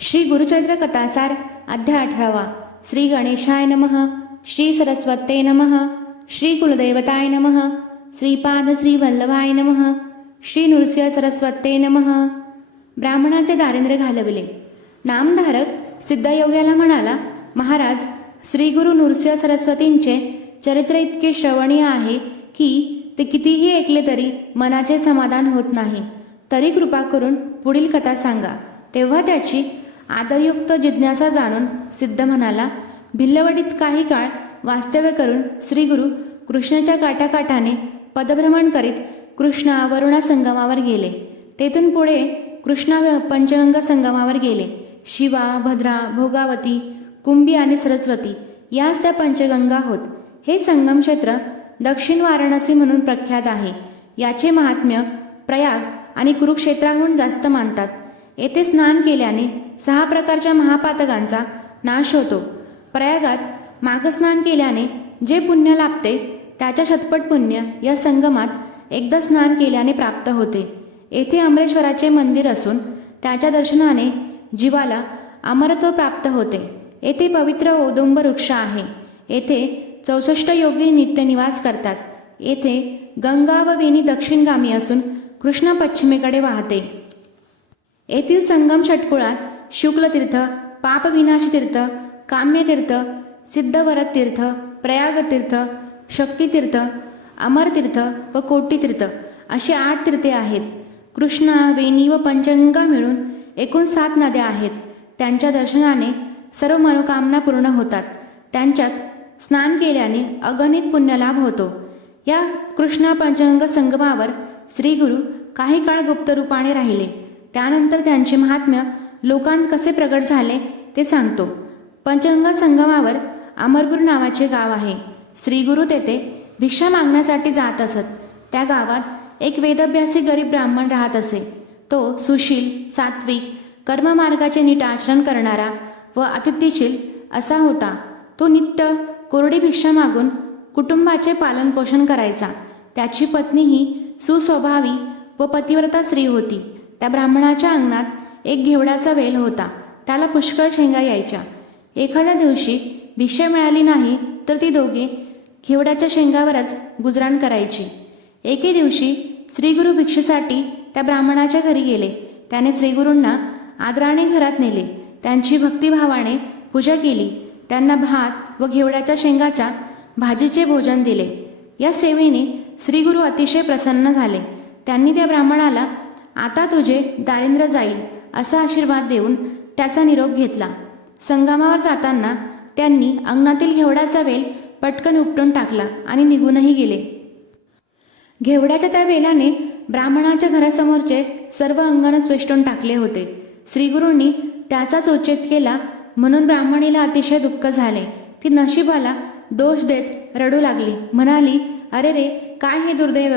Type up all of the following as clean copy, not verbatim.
श्री गुरुचरित्र कथासार अध्याय 18 श्री गणेशाय नमः, श्री सरस्वते नमः, श्री कुलदेवताय नमः, श्रीपाद श्री वल्लभाय नमः, श्री नृसिंह सरस्वते नमः। ब्राह्मणाचे दारिद्र्य घालविले। नामधारक सिद्धयोग्याला म्हणाला, महाराज, श्री गुरु नृसिंह सरस्वतींचे चरित्र इतके श्रवणीय आहे की ते कितीही ऐकले तरी मनाचे समाधान होत नाही। तरी कृपा करून पुढील कथा सांगा। तेव्हा त्याची आदरयुक्त जिज्ञासा जाणून सिद्ध म्हणाला, भिल्लवडीत काही काळ वास्तव्य करून श्री गुरु कृष्णाच्या काठाकाठाने पदभ्रमण करीत कृष्णा वरुणा संगमावर गेले। तेथून पुढे कृष्णा पंचगंगा संगमावर गेले। शिवा, भद्रा, भोगावती, कुंभी आणि सरस्वती याच त्या पंचगंगा होत। हे संगम क्षेत्र दक्षिण वाराणसी म्हणून प्रख्यात आहे। याचे महात्म्य प्रयाग आणि कुरुक्षेत्राहून जास्त मानतात। येथे स्नान केल्याने 6 प्रकारच्या महापातकांचा नाश होतो। प्रयागात माघस्नान केल्याने जे पुण्य लाभते त्याच्या शतपट पुण्य या संगमात एकदा स्नान केल्याने प्राप्त होते। येथे अमरेश्वराचे मंदिर असून त्याच्या दर्शनाने जीवाला अमरत्व प्राप्त होते। येथे पवित्र औदुंब वृक्ष आहे। येथे 64 योगी नित्य निवास करतात। येथे गंगा व वेणी दक्षिणगामी असून कृष्णा पश्चिमेकडे वाहते। येथील संगम षटकुळात शुक्लतीर्थ, पापविनाशी तीर्थ, काम्यतीर्थ, सिद्धवरत तीर्थ, प्रयागतीर्थ, शक्तितीर्थ, अमरतीर्थ व कोटीतीर्थ अशी 8 तीर्थे आहेत। कृष्णा, वेणी व पंचगंगा मिळून एकूण 7 नद्या आहेत। त्यांच्या दर्शनाने सर्व मनोकामना पूर्ण होतात। त्यांच्यात स्नान केल्याने अगणित पुण्यलाभ होतो। या कृष्णा पंचगंगा संगमावर श्री गुरु काही काळ गुप्त रूपाने राहिले। त्यानंतर त्यांचे महात्म्य लोकांत कसे प्रगट झाले ते सांगतो। पंचगंगा संगमावर अमरपूर नावाचे गाव आहे। श्री गुरु तेथे भिक्षा मागण्यासाठी जात असत। त्या गावात एक वेदभ्यासी गरीब ब्राह्मण राहत असे। तो सुशील, सात्विक, कर्ममार्गाचे नीट आचरण करणारा व अतिथीशील असा होता। तो नित्य कोरडी भिक्षा मागून कुटुंबाचे पालनपोषण करायचा। त्याची पत्नी ही सुस्वभावी व पतिव्रता स्त्री होती। त्या ब्राह्मणाच्या अंगणात एक घेवडाचा वेल होता। त्याला पुष्कळ शेंगा यायच्या। एखाद्या दिवशी भिक्षा मिळाली नाही तर ती दोघे घेवडाच्या शेंगावरच गुजराण करायची। एके दिवशी श्रीगुरु भिक्षेसाठी त्या ब्राह्मणाच्या घरी गेले। त्याने श्रीगुरूंना आदराने घरात नेले। त्यांची भक्तिभावाने पूजा केली। त्यांना भात व घेवडाच्या शेंगाच्या भाजीचे भोजन दिले। या सेवेने श्रीगुरु अतिशय प्रसन्न झाले। त्यांनी त्या ब्राह्मणाला आता तुझे दारिद्र्य जाईल असा आशीर्वाद देऊन त्याचा निरोप घेतला। संगमावर जाताना त्यांनी अंगणातील घेवडाचा वेल पटकन उपटून टाकला आणि निघूनही गेले। घेवडाच्या त्या वेलाने ब्राह्मणाच्या घरासमोरचे सर्व अंगण स्वेष्टून टाकले होते। श्रीगुरूंनी त्याचाच उच्छेद केला म्हणून ब्राह्मणीला अतिशय दुःख झाले। ती नशिबाला दोष देत रडू लागली। म्हणाली, अरे रे, काय हे दुर्दैव!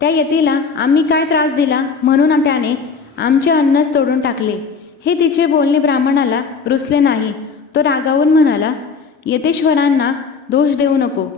त्या यतीला आम्ही काय त्रास दिला म्हणून त्याने आमचे अन्नच तोडून टाकले। हे तिचे बोलणे ब्राह्मणाला रुचले नाही। तो रागावून म्हणाला, यतेश्वरांना दोष देऊ नको।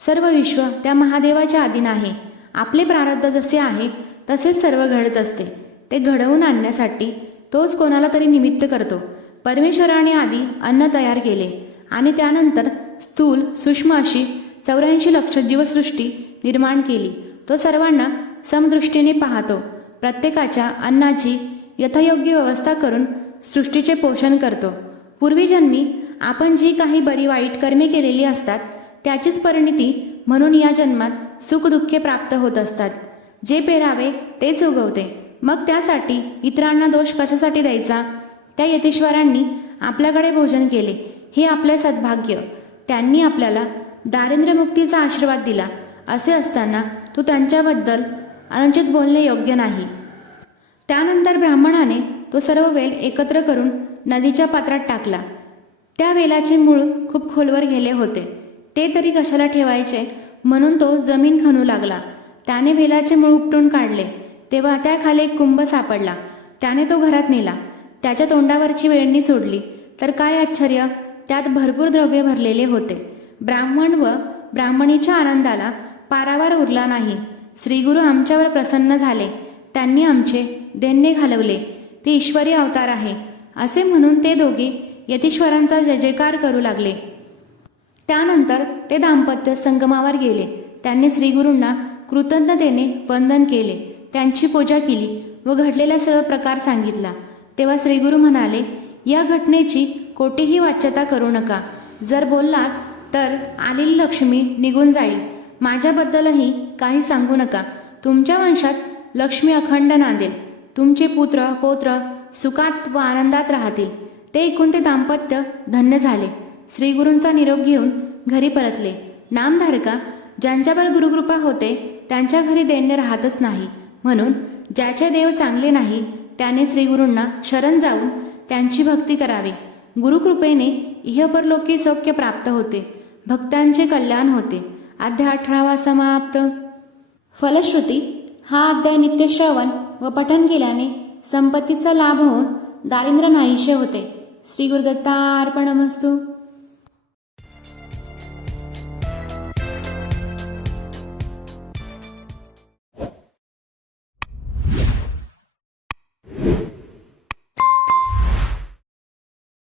सर्व विश्व त्या महादेवाच्या अधीन आहे। आपले प्रारब्ध जसे आहे तसेच सर्व घडत असते। ते घडवून आणण्यासाठी तोच कोणाला तरी निमित्त करतो। परमेश्वराने आधी अन्न तयार केले आणि त्यानंतर स्थूल सूक्ष्म अशी 84 लक्ष जीवसृष्टी निर्माण केली। तो सर्वांना समदृष्टीने पाहतो। प्रत्येकाच्या अन्नाची यथायोग्य व्यवस्था करून सृष्टीचे पोषण करतो। पूर्वी जन्मी आपण जी काही बरी वाईट कर्मे केलेली असतात त्याचीच परिणिती म्हणून या जन्मात सुखदुःखे प्राप्त होत असतात। जे पेरावे तेच उगवते। मग त्यासाठी इतरांना दोष कशासाठी द्यायचा? त्या यतीश्वरांनी आपल्याकडे भोजन केले हे आपले सद्भाग्य। त्यांनी आपल्याला दारिद्र्यमुक्तीचा आशीर्वाद दिला। असे असताना तू त्यांच्याबद्दल अनुचित बोलणे योग्य नाही। त्यानंतर ब्राह्मणाने तो सर्व वेल एकत्र करून नदीच्या पात्रात टाकला। त्या वेलाचे मूळ खूप खोलवर गेले होते। ते तरी कशाला ठेवायचे म्हणून तो जमीन खणू लागला। त्याने वेलाचे मूळ उपटून काढले तेव्हा त्याखाली एक कुंभ सापडला। त्याने तो घरात नेला। त्याच्या तोंडावरची वेळणी सोडली तर काय आश्चर्य, त्यात भरपूर द्रव्य भरलेले होते। ब्राह्मण व ब्राह्मणीच्या आनंदाला पारावार उरला नाही। श्रीगुरु आमच्यावर प्रसन्न झाले। त्यांनी आमचे दैन्य घालवले। ते ईश्वरी अवतार आहे असे म्हणून ते दोघे यतीश्वरांचा जय जयकार करू लागले. त्यानंतर ते दाम्पत्य संगमावर गेले. त्यांनी श्रीगुरूंना कृतज्ञतेने वंदन केले, त्यांची पूजा केली व घडलेला सर्व प्रकार सांगितला. तेव्हा श्रीगुरू म्हणाले, या घटनेची कोठेही वाच्यता करू नका. जर बोललात तर आलेली लक्ष्मी निघून जाईल. माझ्याबद्दलही काही सांगू नका. तुमच्या वंशात लक्ष्मी अखंड नांदेल. तुमचे पुत्र पौत्र सुखात व आनंदात राहतील. ते ऐकून ते दाम्पत्य धन्य झाले. श्रीगुरूंचा निरोप घेऊन घरी परतले. नामधारका, ज्यांच्यावर गुरुकृपा होते त्यांच्या घरी दैन्य राहतच नाही. म्हणून ज्याचे देव चांगले नाही त्याने श्रीगुरूंना शरण जाऊन त्यांची भक्ती करावी. गुरुकृपेने इहपरलोकी सौख्य प्राप्त होते. भक्तांचे कल्याण होते. अध्याय 18 समाप्त. फलश्रुती. हा अध्याय नित्य श्रवण व पठन केल्याने संपत्तीचा लाभ होऊन दारिद्र्य नाहीसे होते. श्री गुरुदत्तार्पणमस्तु.